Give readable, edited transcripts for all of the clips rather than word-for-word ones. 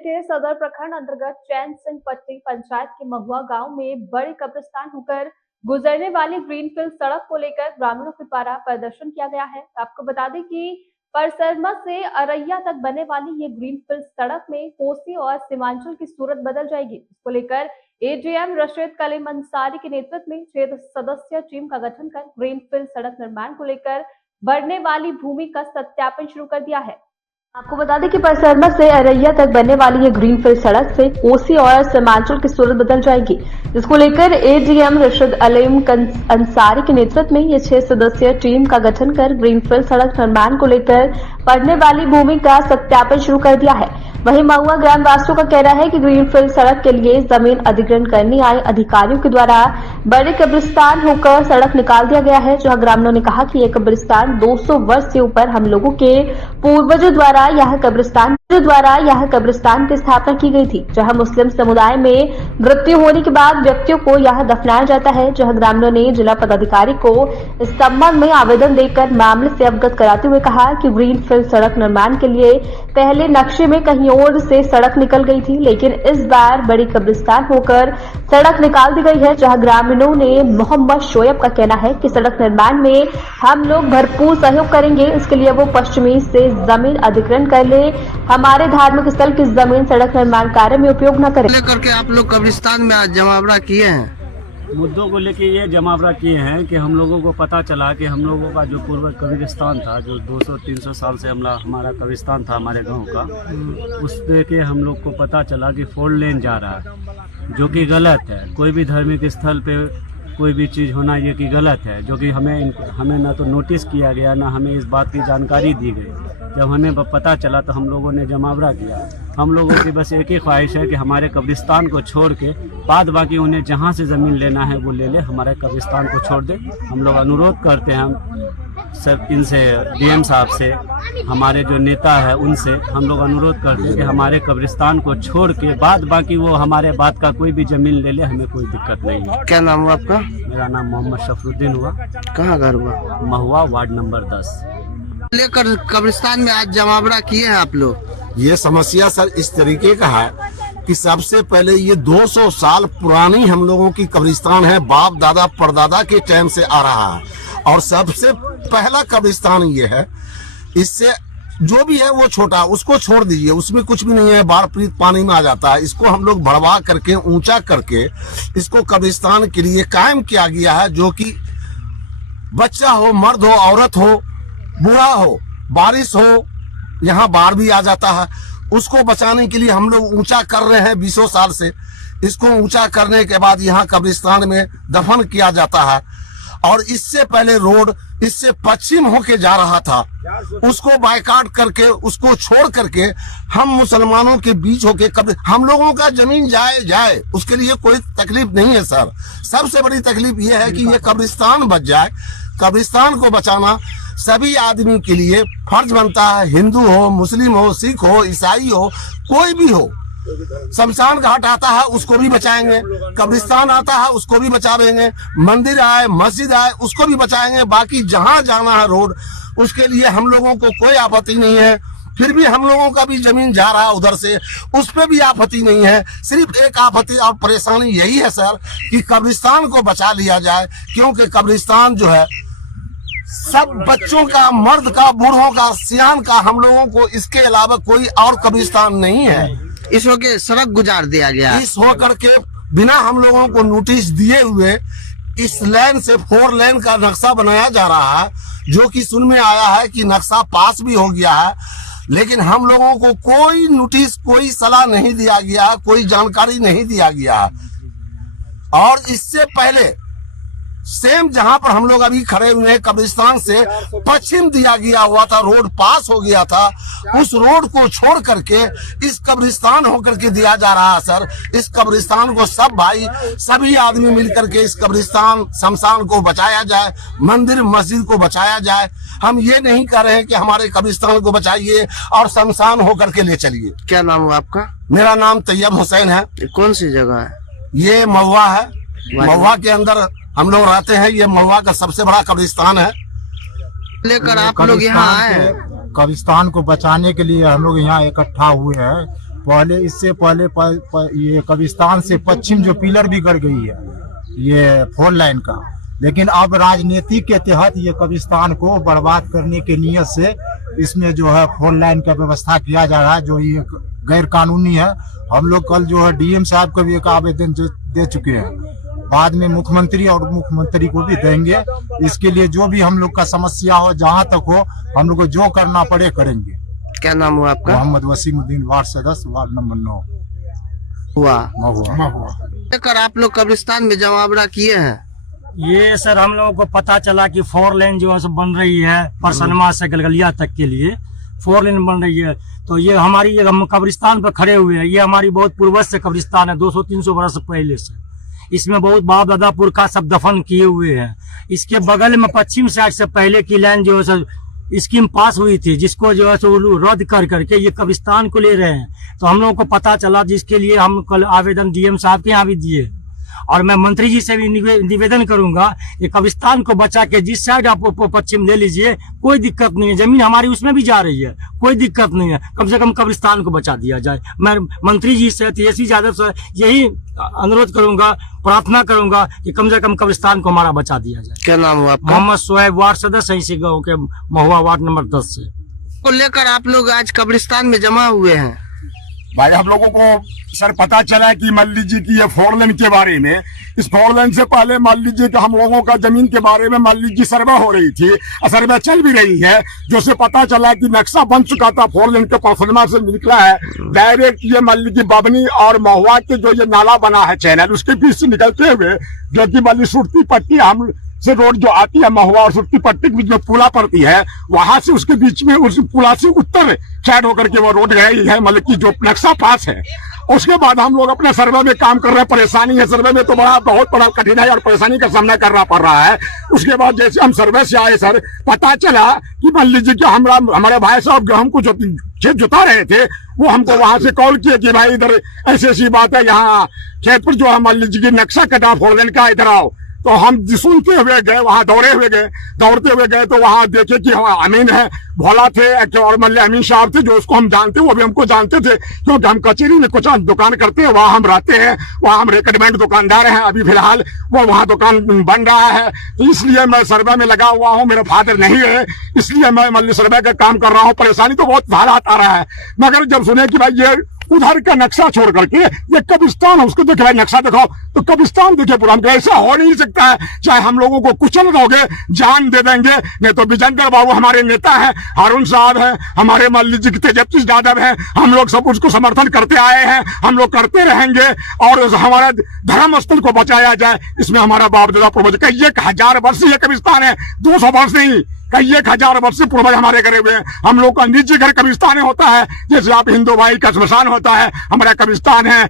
के सदर प्रखंड अंतर्गत चैन सिंह पट्टी पंचायत के महुआ गांव में बड़ी कब्रिस्तान होकर गुजरने वाली ग्रीनफील्ड सड़क को लेकर ग्रामीणों के द्वारा प्रदर्शन किया गया है। आपको बता दें कि परसरमा से अरैया तक बनने वाली ये ग्रीनफील्ड सड़क में कोसी और सीमांचल की सूरत बदल जाएगी। इसको लेकर एडीएम रशीद कलीम अंसारी के नेतृत्व में 6 सदस्यीय टीम का गठन कर ग्रीनफील्ड सड़क निर्माण को लेकर बढ़ने वाली भूमि का सत्यापन शुरू कर दिया है। आपको बता दें कि परसरमा से अरैया तक बनने वाली ये ग्रीनफील्ड सड़क से कोसी और सीमांचल की सूरत बदल जाएगी, जिसको लेकर एडीएम रशीद कलीम अंसारी के नेतृत्व में ये 6 सदस्यीय टीम का गठन कर ग्रीनफील्ड सड़क निर्माण को लेकर बढ़ने वाली भूमि का सत्यापन शुरू कर दिया है। वहीं महुआ ग्राम वासियों का कहना है कि ग्रीनफील्ड सड़क के लिए जमीन अधिग्रहण करने आए अधिकारियों के द्वारा बड़े कब्रिस्तान होकर सड़क निकाल दिया गया है, जहां ग्रामीणों ने कहा कि यह कब्रिस्तान 200 वर्ष से ऊपर हम लोगों के पूर्वजों द्वारा यह कब्रिस्तान की स्थापना की गई थी, जहां मुस्लिम समुदाय में मृत्यु होने के बाद व्यक्तियों को यहां दफनाया जाता है। जहां ग्रामीणों ने जिला पदाधिकारी को इस संबंध में आवेदन देकर मामले से अवगत कराते हुए कहा कि ग्रीनफील्ड सड़क निर्माण के लिए पहले नक्शे में कहीं और से सड़क निकल गई थी, लेकिन इस बार बड़ी कब्रिस्तान होकर सड़क निकाल दी गई है। जहां ग्रामीणों ने मोहम्मद शोएब का कहना है कि सड़क निर्माण में हम लोग भरपूर सहयोग करेंगे, इसके लिए वो पश्चिमी से जमीन अधिग्रहण कर ले, हमारे धार्मिक स्थल की जमीन सड़क निर्माण कार्य में उपयोग न करें। लेकर के आप लोग कब्रिस्तान में आज जमावड़ा किए हैं, मुद्दों को लेके ये जमावड़ा किए हैं कि हम लोगों को पता चला कि हम लोगों का जो पूर्वज कब्रिस्तान था, जो 200-300 साल से हमारा कब्रिस्तान था हमारे गांव का, उस पे के हम लोग को पता चला कि 4 लेन जा रहा है, जो कि गलत है। कोई भी धार्मिक स्थल पे कोई भी चीज़ होना ये कि गलत है, जो कि हमें ना तो नोटिस किया गया, ना हमें इस बात की जानकारी दी गई। जब हमें पता चला तो हम लोगों ने जमावड़ा किया। हम लोगों की बस एक ही ख्वाहिश है कि हमारे कब्रिस्तान को छोड़ के बाद बाकी उन्हें जहाँ से ज़मीन लेना है वो ले ले, हमारे कब्रिस्तान को छोड़ दे। हम लोग अनुरोध करते हैं सब इनसे, डीएम साहब से, हमारे जो नेता है उनसे हम लोग अनुरोध करते हैं कि हमारे कब्रिस्तान को छोड़ के बाद बाकी वो हमारे बाद का कोई भी ज़मीन ले ले, हमें कोई दिक्कत नहीं है। क्या नाम हुआ आपका? मेरा नाम मोहम्मद शफरुद्दीन हुआ। कहाँ घर हुआ? महुआ, वार्ड नंबर 10। लेकर कब्रिस्तान में आज जमावड़ा किए हैं आप लोग। ये समस्या सर इस तरीके का है कि सबसे पहले ये 200 साल पुरानी हम लोगों की कब्रिस्तान है, बाप दादा परदादा के टाइम से आ रहा है, और सबसे पहला कब्रिस्तान ये है। इससे जो भी है वो छोटा, उसको छोड़ दीजिए, उसमें कुछ भी नहीं है, बाढ़ पीड़ित पानी में आ जाता है। इसको हम लोग बढ़वा करके ऊंचा करके इसको कब्रिस्तान के लिए कायम किया गया है, जो कि बच्चा हो, मर्द हो, औरत हो, बूढ़ा हो, बारिश हो, यहाँ बाढ़ भी आ जाता है, उसको बचाने के लिए हम लोग ऊंचा कर रहे हैं 20 साल से। इसको ऊंचा करने के बाद यहाँ कब्रिस्तान में दफन किया जाता है। और इससे पहले रोड इससे पश्चिम होके जा रहा था, उसको बायकाट करके, उसको छोड़ करके हम मुसलमानों के बीच होके हम लोगों का जमीन जाए उसके लिए कोई तकलीफ नहीं है सर। सबसे बड़ी तकलीफ ये है कि ये कब्रिस्तान बच जाए। कब्रिस्तान को बचाना सभी आदमी के लिए फर्ज बनता है, हिंदू हो, मुस्लिम हो, सिख हो, ईसाई हो, कोई भी हो। शमशान घाट आता है उसको भी बचाएंगे, कब्रिस्तान आता है उसको भी बचाएंगे, मंदिर आए, मस्जिद आए, उसको भी बचाएंगे। बाकी जहां जाना है रोड, उसके लिए हम लोगों को कोई आपत्ति नहीं है। फिर भी हम लोगों का भी जमीन जा रहा है उधर से, उस पर भी आपत्ति नहीं है। सिर्फ एक आपत्ति और परेशानी यही है सर कि कब्रिस्तान को बचा लिया जाए, क्योंकि कब्रिस्तान जो है सब बच्चों का, मर्द का, बूढ़ों का, सियान का, हम लोगों को इसके अलावा कोई और कब्रिस्तान नहीं है। इस होके सड़क गुजार दिया गया। इस होकर के बिना हम लोगों को नोटिस दिए हुए इस लेन से 4 लेन का नक्शा बनाया जा रहा है, जो कि सुन में आया है कि नक्शा पास भी हो गया है, लेकिन हम लोगों को कोई नोटिस, कोई सलाह नहीं दिया गया, कोई जानकारी नहीं दिया गया। और इससे पहले सेम जहां पर हम लोग अभी खड़े हुए हैं, कब्रिस्तान से पश्चिम दिया गया हुआ था, रोड पास हो गया था, उस रोड को छोड़ करके इस कब्रिस्तान होकर के दिया जा रहा है सर। इस कब्रिस्तान को सब भाई, सभी आदमी मिलकर के इस कब्रिस्तान, शमशान को बचाया जाए, मंदिर मस्जिद को बचाया जाए। हम ये नहीं कर रहे हैं कि हमारे कब्रिस्तान को बचाइए और शमशान होकर के ले चलिए। क्या नाम हुआ आपका? मेरा नाम तैयब हुसैन है। कौन सी जगह है? ये महुआ है, महुआ के अंदर हम लोग रहते हैं। ये महुआ का सबसे बड़ा कब्रिस्तान है। लेकर आप लोग यहाँ आए हैं? कब्रिस्तान को बचाने के लिए हम लोग यहाँ इकट्ठा हुए हैं। पहले इससे पहले ये कब्रिस्तान से पश्चिम जो पिलर भी गड़ गई है ये 4 लाइन का, लेकिन अब राजनीति के तहत ये कब्रिस्तान को बर्बाद करने के नियत से इसमें जो है 4 लाइन का व्यवस्था किया जा रहा है, जो ये गैर कानूनी है। हम लोग कल जो है डीएम साहब को भी एक आवेदन दे चुके हैं, बाद में मुख्यमंत्री और उप मुख्यमंत्री को भी देंगे। इसके लिए जो भी हम लोग का समस्या हो, जहाँ तक हो, हम लोग को जो करना पड़े करेंगे। क्या नाम हुआ आपका? मोहम्मद वसीमुद्दीन, वार्ड सदस्य, वार्ड नंबर 9 महुआ। लेकर आप लोग कब्रिस्तान में जमावड़ा किए हैं? ये सर हम लोगों को पता चला कि 4 लेन जो है सब बन रही है परसनमा से गलगलिया तक के लिए 4 लेन बन रही है। तो ये हमारी हम कब्रिस्तान पर खड़े हुए हैं, ये हमारी बहुत पूर्वज से कब्रिस्तान है, 200-300 वर्ष पहले से। इसमें बहुत बाप दादा पुरखा सब दफन किए हुए हैं। इसके बगल में पश्चिम साइड से पहले की लाइन जो है सर स्कीम पास हुई थी, जिसको जो है सो रद्द कर करके ये कब्रिस्तान को ले रहे हैं। तो हम लोगों को पता चला, जिसके लिए हम कल आवेदन डीएम साहब के यहाँ भी दिए, और मैं मंत्री जी से भी निवेदन करूंगा कि कब्रिस्तान को बचा के जिस साइड आप पश्चिम ले लीजिए, कोई दिक्कत नहीं है, जमीन हमारी उसमें भी जा रही है, कोई दिक्कत नहीं है, कम से कम कब्रिस्तान को बचा दिया जाए। मैं मंत्री जी से, तेजस्वी यादव से यही अनुरोध करूंगा, प्रार्थना करूंगा कि कम से कम कब्रिस्तान को हमारा बचा दिया जाए। क्या नाम हुआ आपका? मोहम्मद सोहेब, वार्ड सदस्य इसी गाँव के, महुआ, वार्ड नंबर 10 से। को लेकर आप लोग आज कब्रिस्तान में जमा हुए हैं? भाई हम लोगों को सर पता चला कि मान लीजिए कि ये 4 लेन के बारे में, इस 4 लेन से पहले मान लीजिए कि हम लोगों का जमीन के बारे में मान लीजिए सर्वे हो रही थी, सर्वे चल भी रही है, जो से पता चला कि नक्शा बन चुका था 4 लेन के परसनमा से निकला है डायरेक्ट ये मान लीजिए बबनी और महुआ के जो ये नाला बना है चैनल, उसके बीच से निकलते हुए जो कि मान लीजिए सुरती पट्टी हम से रोड जो आती है महुआ और सुरती पट्टी के बीच में पुला पड़ती है, वहां से उसके बीच में उस पुला से उत्तर साइड होकर के वो रोड गई है, मतलब की जो नक्शा पास है। उसके बाद हम लोग अपने सर्वे में काम कर रहे हैं, परेशानी है सर्वे में, तो बहुत बड़ा कठिनाई और परेशानी का सामना करना पड़ रहा है। उसके बाद जैसे हम सर्वे से आए सर, पता चला कि मान लीजिए कि हमारे भाई साहब गेहूं को खेत जुता रहे थे, वो हमको वहां से कॉल किए कि भाई इधर ऐसी ऐसी बात है, यहाँ खेत पर जो है मान लीजिए कि नक्शा कटा 4 लेन का, इधर आओ। तो हम सुनते हुए गए, वहां दौड़ते हुए गए तो वहां देखे कि अमीन है, भोला थे और मतलब अमीन साहब थे जो उसको हम जानते, वो भी हमको जानते थे क्योंकि हम कचेरी में कुछ दुकान करते हैं, वहां हम रहते हैं, वहां हम रिकमेंड दुकानदार हैं। अभी फिलहाल वो वहां दुकान बन रहा है, तो इसलिए मैं सर्वे में लगा हुआ हूं। मेरा फादर नहीं है, इसलिए मैं मतलब सर्वे का काम कर रहा हूँ। परेशानी तो बहुत हालात आ रहा है, मगर जब सुने कि भाई ये उधर का नक्शा छोड़ करके ये कब्रिस्तान है, उसको देखे भाई नक्शा दिखाओ, तो कब्रिस्तान देखे पूरा। हम ऐसा हो नहीं सकता है, चाहे हम लोगों को कुचल दोगे जान दे देंगे, नहीं तो विजेंद्र बाबू हमारे नेता हैं, हारून साहब हैं, हमारे मान लीजिए तेजस्वी यादव हैं, हम लोग सब उसको समर्थन करते आए हैं, हम लोग करते रहेंगे और हमारा धर्म स्थल को बचाया जाए। इसमें हमारा बाप दादा पूर्वज का 1000 वर्ष ये कब्रिस्तान है, 200 वर्ष नहीं, कई 1000 वर्ष से पूर्वज हमारे करे हुए हैं। हम लोग का निजी घर कब्रिस्तान होता है, जैसे आप हिंदू भाई का श्मशान होता है, हमारा कब्रिस्तान है।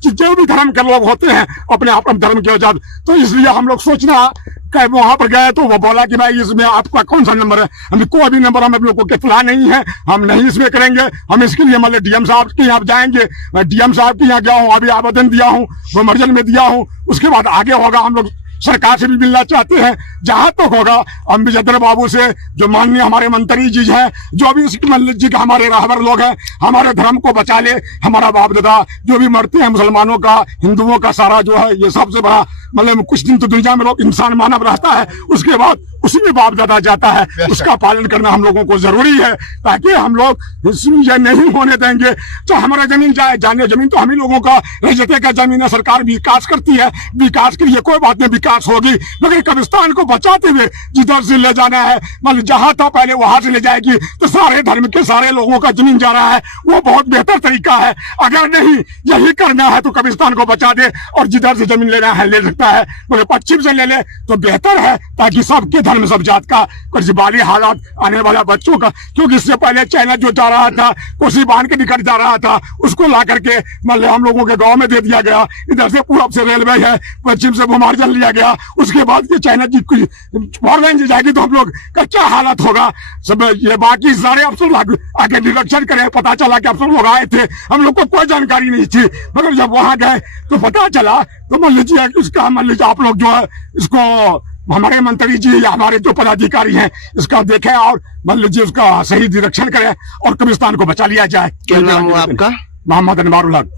जो भी धर्म के लोग होते हैं अपने आप धर्म के वजह, तो इसलिए हम लोग सोचना वहां पर गए तो वो बोला कि भाई इसमें आपका कौन सा नंबर है, हमें कोई भी नंबर हम लोगों के इत्तला नहीं है, हम नहीं इसमें करेंगे। हम इसके लिए मतलब डीएम साहब के यहाँ जाएंगे, मैं डीएम साहब के यहाँ गया हूँ, अभी आवेदन दिया हूँ, वो मर्जन में दिया हूँ। उसके बाद आगे होगा, हम लोग सरकार से भी मिलना चाहते हैं, जहां तक होगा हम विजेंद्र बाबू से, जो माननीय हमारे मंत्री जी हैं, जो भी मान लीजिए हमारे राहबर लोग हैं, हमारे धर्म को बचा ले। हमारा बाप दादा जो भी मरते हैं मुसलमानों का, हिंदुओं का सारा जो है, ये सबसे बड़ा मतलब कुछ दिन तो दुनिया में लोग इंसान मानव रहता है, उसके बाद उसी में बाप दादा जाता है, उसका पालन करना हम लोगों को जरूरी है, ताकि हम लोग ये नहीं होने देंगे। चाहे हमारा जमीन जाए, जाने जमीन तो हम ही लोगों का रजते का जमीन है, सरकार विकास करती है, विकास के लिए कोई बात नहीं, विकास होगी, मगर कब्रिस्तान को बचाते हुए जिधर से ले जाना है, मतलब जहां था पहले वहां से ले जाएगी, तो सारे धर्म के सारे लोगों का जमीन जा रहा है, वो बहुत बेहतर तरीका है। अगर नहीं यही करना है तो कब्रिस्तान को बचा दे, और जिधर से जमीन लेना है ले सकता है, मगर पश्चिम से ले ले तो बेहतर है, ताकि सबके धर्म सब जात का कुछ बाली हालात आने वाला बच्चों का, क्योंकि इससे पहले चाइना जो जा रहा था, कोसी बांध के निकट जा रहा था, उसको ला करके मतलब हम लोगों के गांव में दे दिया गया। इधर से पूरब से रेलवे है, पश्चिम से भूमार्जन लिया गया, उसके बाद ये चाइना जी 4 लाइन जाएगी तो हम लोग का क्या हालत होगा। सब ये बाकी सारे अफसर आगे निरीक्षण करें, पता चला कि अफसर लोग आए थे, हम लोग को कोई जानकारी नहीं थी, मगर जब वहां गए तो पता चला, तो मान लीजिए उसका मान लीजिए आप लोग जो है इसको हमारे मंत्री जी या हमारे जो पदाधिकारी हैं इसका देखें और मान लीजिए उसका सही निरीक्षण करें और कब्रिस्तान को बचा लिया जाए। क्या नाम हुआ आपका? मोहम्मद अनवारुल हक।